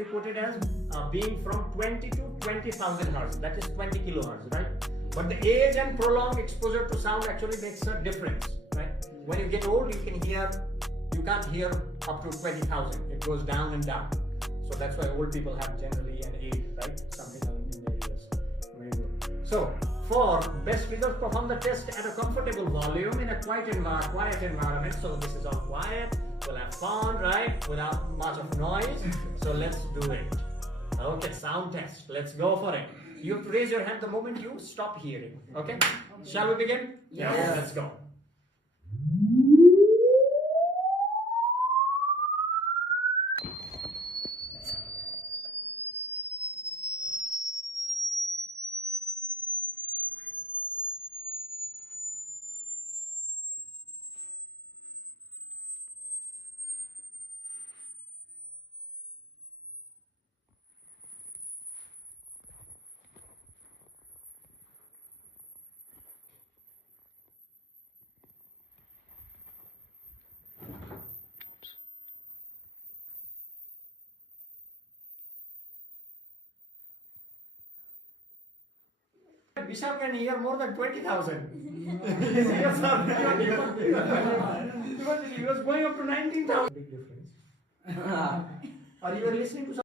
reported as being from 20 to 20,000 hertz, that is 20 kilohertz, right? But the age and prolonged exposure to sound actually makes a difference, right? When you get old, you can't hear up to 20,000. It goes down and down. So that's why old people have generally an 8, right? Something in their ears. Very good. So for best results, perform the test at a comfortable volume in a quiet environment. So this is all quiet. We'll have fun, right? Without much of noise. So let's do it. Okay, sound test. Let's go for it. You have to raise your hand the moment you stop hearing. Okay? Shall we begin? Yes. Let's go. Vishal can hear more than 20,000. Because he was going up to 19,000. Big difference. Or you were listening to